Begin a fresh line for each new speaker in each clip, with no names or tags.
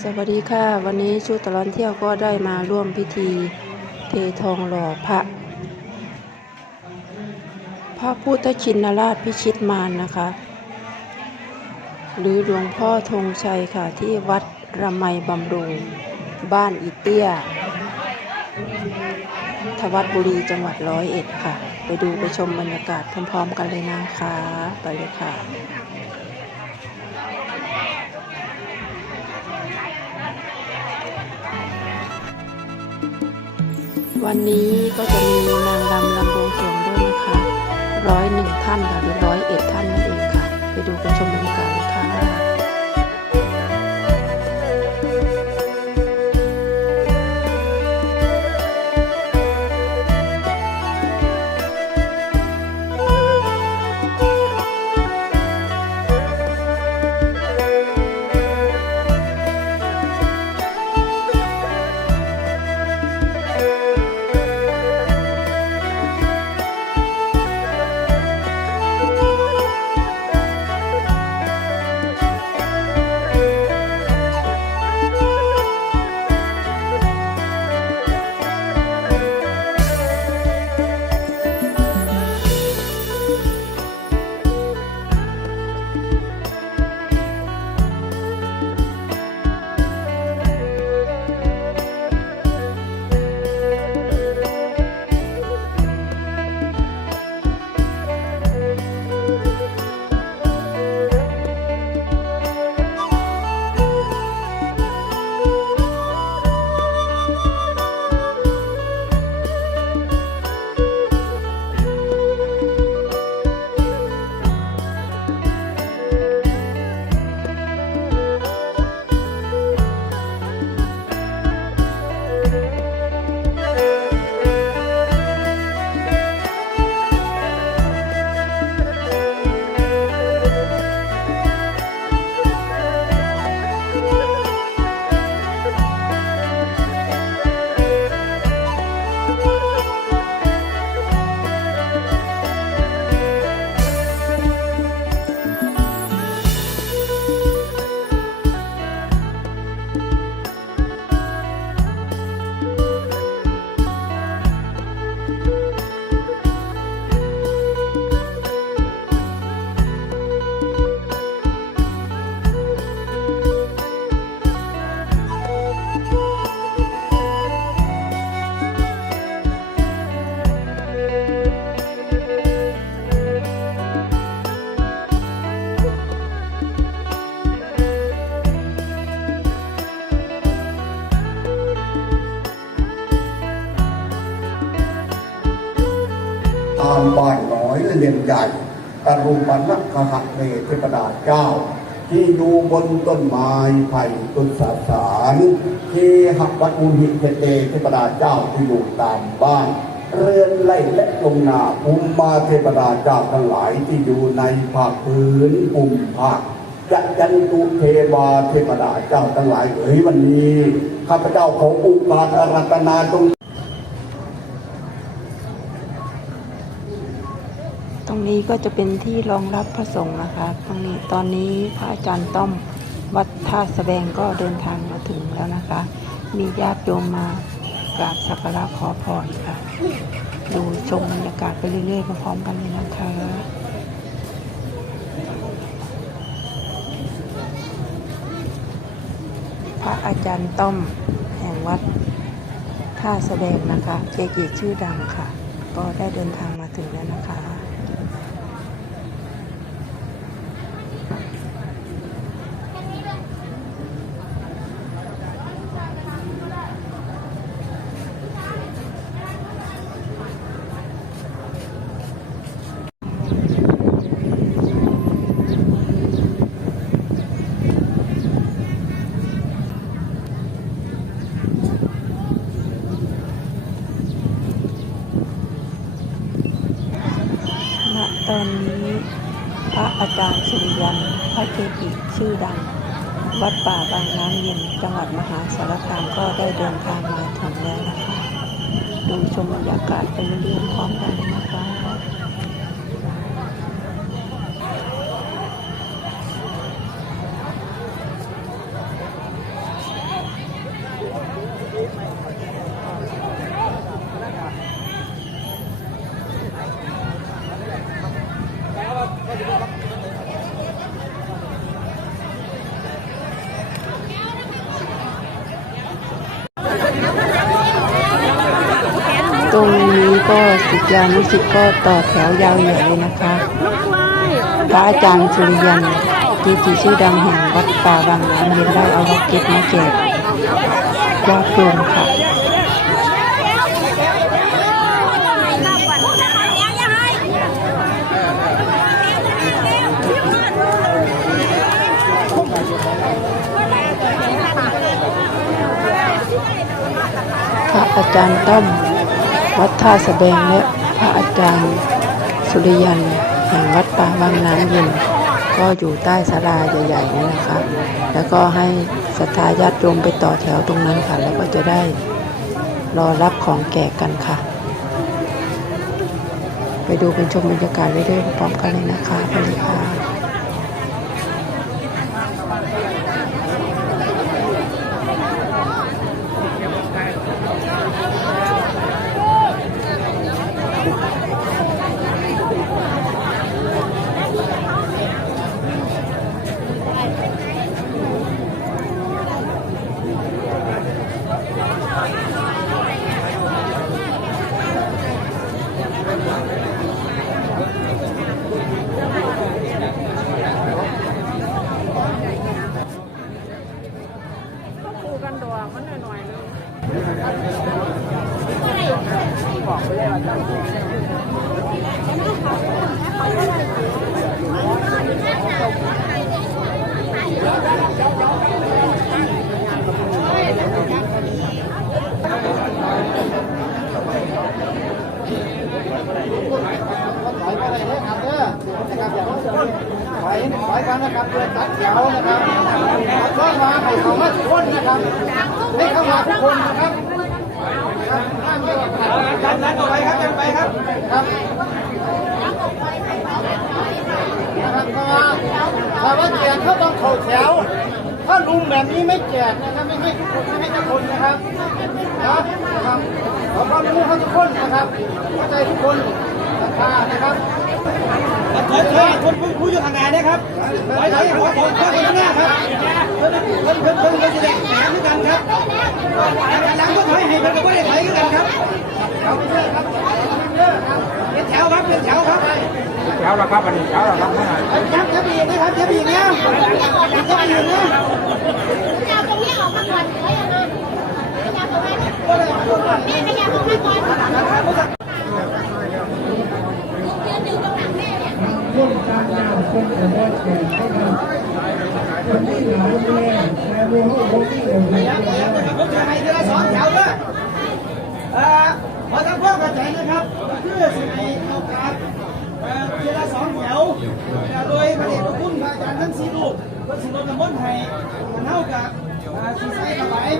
สวัสดีค่ะ วันนี้ชุดตลอดเที่ยวก็ได้มาร่วมพิธีเททองหล่อพระ พระพุทธชินราชพิชิตมารนะคะ หรือหลวงพ่อธงชัยค่ะที่วัดระไมบำรุง บ้านอีเตี้ย ทวัดบุรีจังหวัดร้อยเอ็ดค่ะ ไปดูไปชมบรรยากาศพร้อมๆกันเลยนะคะ ไปเลยค่ะ วันนี้ก็จะมีนางรำลำวงสวงด้วยนะคะร้อยหนึ่งท่านค่ะหรือร้อยเอ็ดท่านนั่นเองค่ะ ไปดูไปชมกันค่ะ
ใหญ่อรุปนักขหเนเทพดาเจ้า ที่อยู่บนต้นไม้ไผ่ต้นสาสารที่หักวัดอุหิเทเตเทพดาเจ้าที่อยู่ตามบ้านเรือนไล่และลงนาภูมิมาเทพดาเจ้าทั้งหลายที่อยู่ในภาคพื้นภูมิภาคจัดยันตุเทวาเทพดาเจ้าทั้งหลายเอ๋ยวันนี้ข้าพเจ้าของอุปการอรัตนาตรง
ต รงนี้ก็จะเป็นที่รองรับพระสงฆ์นะคะตรงนี้ตอนนี้พระอาจารย์ต้อมวัดท่าสแบงก็เดินทางมาถึงแล้วนะคะ มีญาติโยมมากราบสักการะขอพรค่ะ ดูชมบรรยากาศไปเรื่อยๆพร้อมกันเลยนะคะพระอาจารย์ต้อมแห่งวัดท่าแสดงนะคะ เกจิชื่อดังค่ะ ก็ได้เดินทางมาถึงแล้วนะคะ ณตอนนี้พระอาจารย์สุริยันพระเกจิชื่อดัง วัดป่าบางน้ำเย็นจังหวัดมหาสารคามก็ได้เดินทางมาถึงแล้วนะคะ ดูชมบร รยากาศไปเรื่อยๆพร้อมกันเลยนะคะ
อ
ต รงนี้ก็ศิษยานุศิษย์ก็ต่อแถวยาวเหยียดเลยนะคะ พระอาจารย์สุริยันเกจิชื่อดังแห่งวัดป่าวังน้ำเย็นได้เอาล็อกเก็ตมาแจกญาติโยมค่ะพระอาจารย์ต้อม วัดท่าสะแบงและพระอาจารย์ สุริยันแห่งวัดป่าวังน้ำเย็นก็อยู่ใต้ศาลาใหญ่ๆนี่นะคะ แล้วก็ให้ศรัทธาญาติโยมไปต่อแถวตรงนั้นค่ะ แล้วก็จะได้รอรับของแจกกันค่ะ ไปดูเป็นชมบรรยากาศไว้ด้วยพร้อมกันเลยนะคะไปเลยค่ะ
อย
ถอยกันนะครับเดินตัดแถวนะครับเข้ามาให้เขามาทุกคนนะครับให้เข้ามาทุกคนนะครับครับห้ามเดินผ่านกันนั้นต่อไปครับกันไปครับครับนะครับถ้าว่าถ้าว่าแจกเขาต้องเข่าแถว ถ้าลุมแบบนี้ไม่แจกนะครับไม่ให้ทุกคนไม่ให้ทุกคนนะครับครับครับขอความรู้ทุกคนนะครับเข้าใจทุกคนศรัทธานะครับ ถอยถอยคนผู้อยู่ทางไหนนะครับถอยถอยขอขอขอคนข้างหน้าครับเพิ่นเพิ่นเพิ่นเพิ่นเพิ่นจะได้แหนด้วยกันครับหลังก็ถอยให้เพิ่นก็ไม่ได้ถอยด้วยกันครับเอาไปเรื่อยครับเป็นแถวครับเป็นแถวครับ
เช้าแล้วครับอันนี้เช้าแล้วครับเมื่อไหร่
แถวแถวบีนะครับแถวบีเนี่ยแถวบีเนี่ย
เอาตรงนี้ออกมาก่อนเฮ้ยเอาเอาตรงนั้นแม่ขยับออกมาก่อนอยู่ตรงหลังแม่เนี่ย
ร่วม การงานแต่ว่าแก่ให้กันคนที่หลายแม่แม่รู้ว่าคนที่เอ็ม
ขยับขยันะครับผมจะให้ทีละสองแถวด้วยขอทำความเข้าใจนะครับเพื่อสิให้โอกาสเอ่อสองแถวโดยพระเดชพระคุณพระอาจารย์ทั้งสี่รูปก็สิรดน้ำมนต์ให้มันเท่ากับสีใสถวาย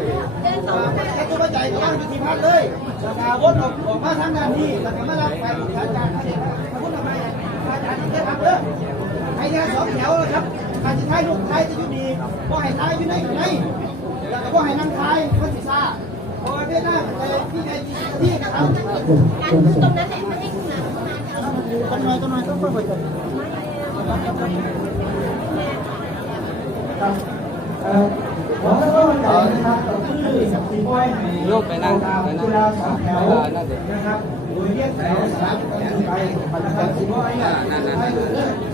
อ่าแค่ตัวปัจจัยก็ว่างอยู่ที่พัดเลยแล้วก็วนออกออกมาทางานนี้แล้วก็มารับไปอาจารย์พระเดชพระคุณทำไมอาจารย์ที่เทพพัดเด้อ ยาสองแถวแล้วครับการสุดท้ายลูกท้ายจะยุดีก็ให้ท้ายอยู่ไหนอยู่ไหนแล้วก็ให้นั่งท้ายก็สิซาพอไม่ได้าเลยที่ใดที่
กระทำตรงนั้นแหละไม่นให้คุณมา
ต้นไม้ต้นไม้ต้องค่อยๆจัด
ลูกไปนั่งไปนั่งนะ
ครับโดยเรียกแถวสามไปนะครับสิ
บว่าไอ้นั่นนั่น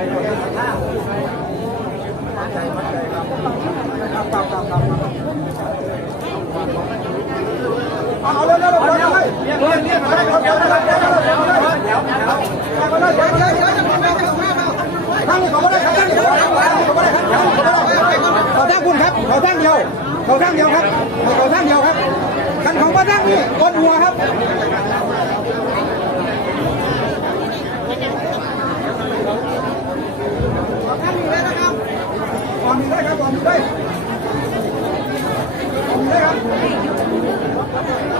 เขาไม่ได้เขาทางคุณครับเขาทางเดียวเขาทางเดียวครับเขาทางเดียวครับกันของมาทางนี้กดหัวครับ อนมี
ได้ครับก่อนมีได้ก่อนมีได้ครับ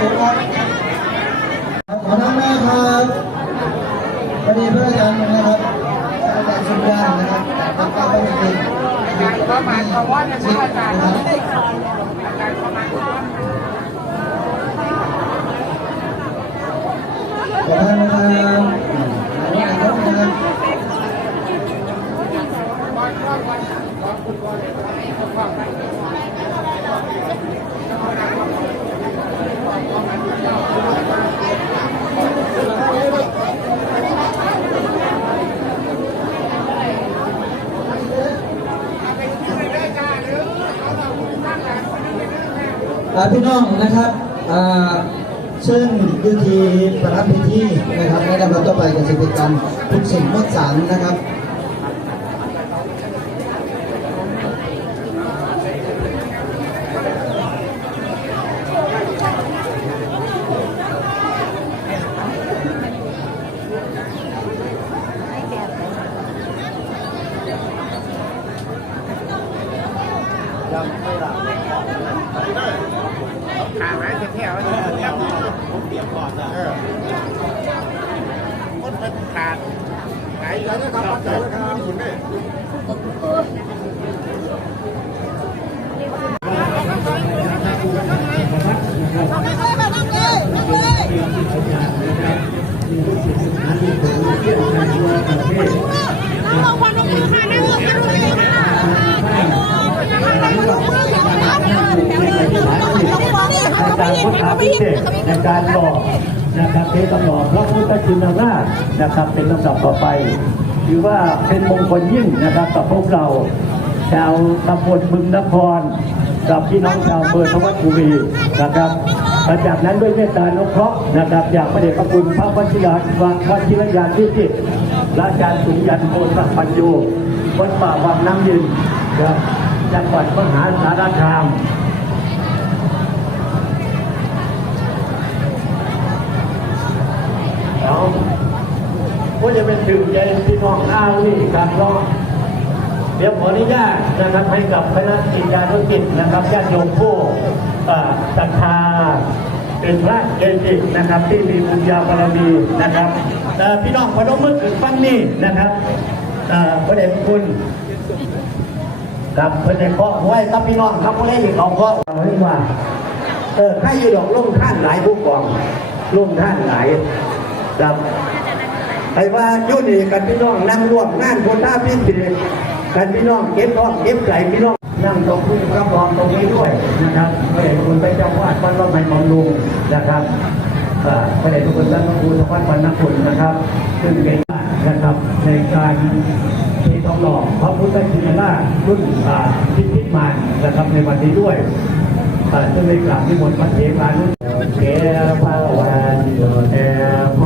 ตั้งใจไว้ผมครับขอน้ำแม่ครับพอดีเพื่อนอาจารย์นะครับอาจารย์สุดยอดนะครับทำการไปจริงๆประมาณประวัติอาจารย์นะครับขอบคุณนะครับขอบคุณนะครับ อ่า พี่น้องนะครับซึ่งยุทีประทับพิธีนะครับในลำดับต่อไปก็จะเป็นการทุกสิ่งมดสารนะครับ
ขาไว้แถวผมเปียกก่อนนะคนเป็นขาดไหนแล้วนะครับเข้าใจแล้วครับคุณแม่
นั่งลงพันลงมือค่ะนั่งลงพันลงมือค่ะนั่งลงมือค่ะเขาไม่ยินเขาไม่ยิน
ใน การบอกนะครับเทศบอกพระพุทธชินราชนะครับ เป็นลำดับต่อไปถือว่าเป็นมงคลยิ่งนะครับกับพวกเรา ชาวตำบลบึงนครกับพี่น้องชาวอำเภอธวัชบุรีนะครับหลังจากนั้นด้วยเมตตานุเคราะห์นะครับอยากประเดชพระคุณพระวชิรวัวชิรยานที่จิตและอาจารย์สุญญันโพสัปัญโยวัดป่าวังน้ำยืนนะจังหวัดมหาสารคาม ก็จะเป็นถึงใจพี่น้องอ้างนี่การร้องเดี๋ยวขออนุญาตนะครับให้กับคณะกิจกาธุรกิจนะครับญาติโยมผู้ศรัทธาเป็นพระเกจินะครับ ที่มีบุญญาบารมีนะครับเอ่พี่น้องพนมมือขึ้นฟังนี่นะครับพระเดชพระคุณครับพระเดชพ่อไว้ครับพี่น้องครับพระเดชของพ่อเอาให้ว่าเออข้าอยู่ดอกลุ่งท่านหลายผู้กองลุ่งท่านหลายครับ ไอ้ว่ายุ่นี่กันพี่น้องนั่งร่วมงานคนท่าพิธีกันพี่น้องเก็บท้องเก็บไก่พี่น้องนั่งตรงนี้รับรองตรงนี้ด้วยนะครับพระเดชคุณไปเจ้าวาดวัดร่มไม้บำรุงนะครับอ่าพระเดชคุณท่านพระครูทวัดวรรณคุณนะครับ ซึ่งเป็นนะครับในการที่ต้องหล่อพระพุทธชินราชรุ่นอ่าพิพิธมานนะครับในวันนี้ด้วยปัจจุบันกลับที่หมดพระเถรานุเทพระวันโยเทพ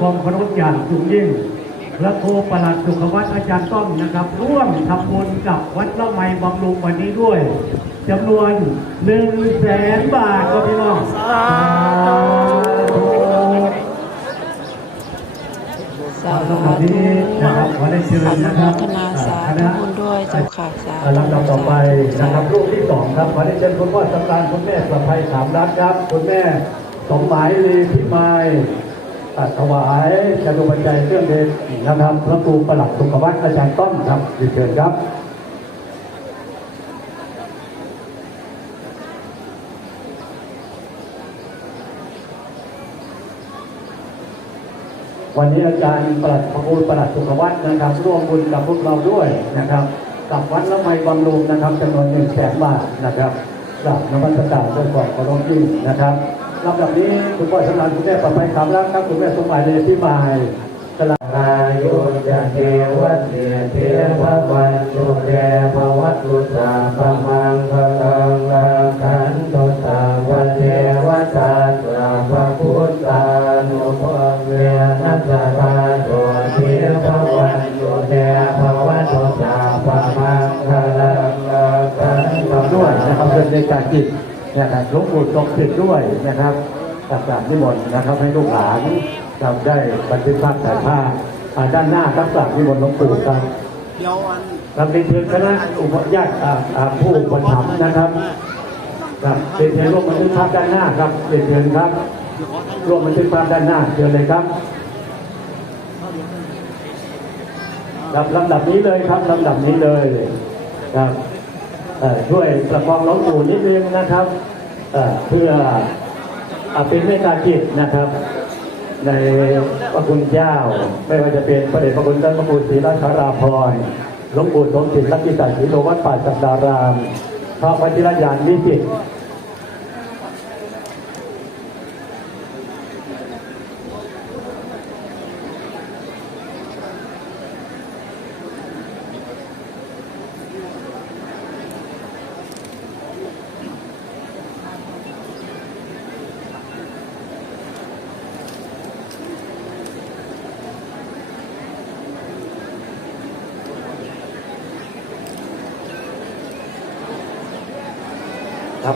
ความเคารพอย่างสูงยิ่งพระโคประหลัดสุขวัฒน์อาจารย์ต้อมนะครับ ร่วมทำบุญกับวัดละไมบำรุงวันนี้ด้วยจำนวนหนึ่งแสนบาทครับพี่น้องสาธุ
สาธุ
สดีนะครับขอได้เชิญ
อนุ
นะครับ
ทนาสาธุบุญด้วยเจ้าค่ะสาธุ
ลำดับต่อไปนะครับรูปที่สองครับขอได้เชิญคุณพ่อสำราญคุณแม่ประภัยสามรัตครับ คุณแม่สมหมายลีพิมาย ถวายจตุปัจจัยเครื่องเดชนะครับพระครูประหลัดสุขวัฒน์อาจารย์ต้อมครับเรีเชิญครับวันนี้อาจารย์ประหลัดพระคุณประหลัดสุขวัฒน์นะครับร่วมบุญกับพวกเราด้วยนะครับกับวัดละไมบำรุงนะครับจำนวนหนึ่งแสนบาทนะครับกราบนมัสการด้วยความเคารพยิ่งนะครับ ลำดับนี้คุณพ่อสำนันคุณแม่ประภัยคำรักครับคุณแม่สมหมายเลยที่มายสลาอายุจะเทวะเทเทพวันตุเตภวัตุสาปมังคลังลาขันตุสาวะเทวตาสาพระพุทธานุภาเวนัสสะพาโตเทพวันตุเตภวัตุสาปมังคลังลาขันตุด้วยนะครับเป็นในการจิต นะครับหลวงปู่ทรงจิตด้วยนะครับตักบาตรนิมนต์นะครับ ให้ลูกหลานทำได้บันทึกภาพถ่ายภาพอ่าด้านหน้าตักบาตรนิมนต์หลวงปู่ครับครับเป็นเพียงคณะอุปญาติอ่าอ่าผู้อุปถัมภ์นะครับครับเป็นเพียงร่วมบันทึกภาพด้านหน้าครับเป็นเพียงครับร่วมบันทึกภาพด้านหน้าเชิญเลยครับครับลำดับนี้เลยครับลำดับนี้เลยครับเอ่อ ช่วยประคองหลวงปู่นิดนึงนะครับเพื่ออเป็นเมตตาจิตนะครับ ในพระคุณเจ้า ไม่ว่าจะเป็นพระเดชพระคุณท่านพระคุณศรีราชาราพรหลวงปู่สมศิษย์ลักษิตาศรีโลวัดป่าจักดารามพระวชิรยานวิจิตร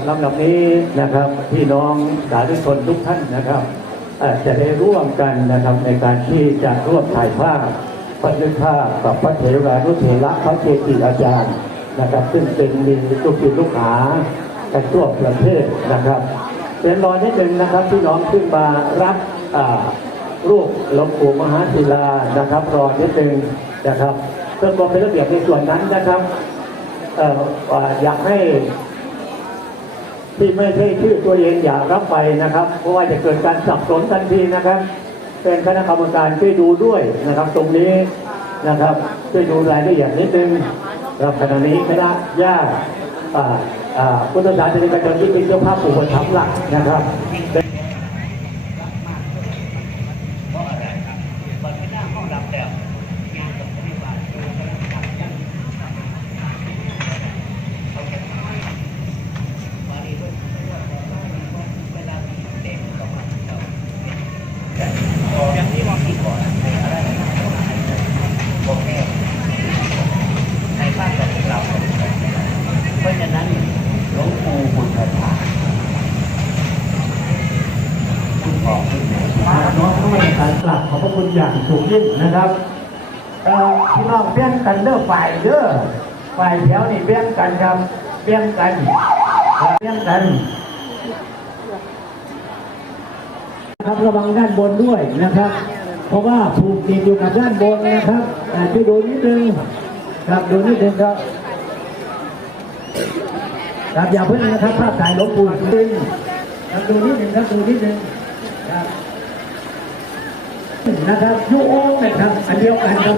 ลำดับนี้นะครับพี่น้องสาธุชนทุกท่านนะครับจะได้ร่วมกันนะครับในการที่จะร่วมถ่ายภาพบันทึกภาพกับพระเถรานุเถระพระเกจิอาจารย์นะครับ ซึ่งเป็นมีลูกศิษย์ลูกหากันทั่วประเทศนะครับเป็นรอนิดหนึ่งนะครับพี่น้องขึ้นมารับรูปหลวงปู่มหาศิลานะครับ รอนิดหนึ่งนะครับเพื่อความเป็นระเบียบในส่วนนั้นนะครับอออยากให้ ที่ไม่ใช่ชื่อตัวเองอย่ารับไปนะครับ เพราะว่าจะเกิดการสับสนทันทีนะครับ เป็นคณะกรรมการช่วยดูด้วยนะครับ ตรงนี้นะครับช่วยดูรายละเอียดนิดนึงครับขณะนี้คณะญาติอ่าอ่าพุทธศาสนิกชนที่เป็นเจ้าภาพอุปถัมภ์หลักนะครับ
เพราะฉะนั้นหลวงปู่บุญประทานคุณบอกขึ้นมา
น้องด้วยการกลับขอบพระ คุณอย่างสูงยิ่งนะครับพี่น้องเบี้ยงกันเด้อฝ่ายเด้อฝ่ายแถวนี่เบี้ยงกันครับเบี้ยงกันเบี้ยงกันครับระวังด้านบนด้วยนะครับ เพราะว่าผูกติดอยู่กับด้านบนนะครับอาช่วยดูนิดนึงครับดูนิดนึงครับครับอย่าเพิ่งนะครับภาพถ่ายลวงปู่จริงครับดูนิดนึงครับดูนิดนึงครับ นะครับยูโอนะครับ อันเดียวกันครับ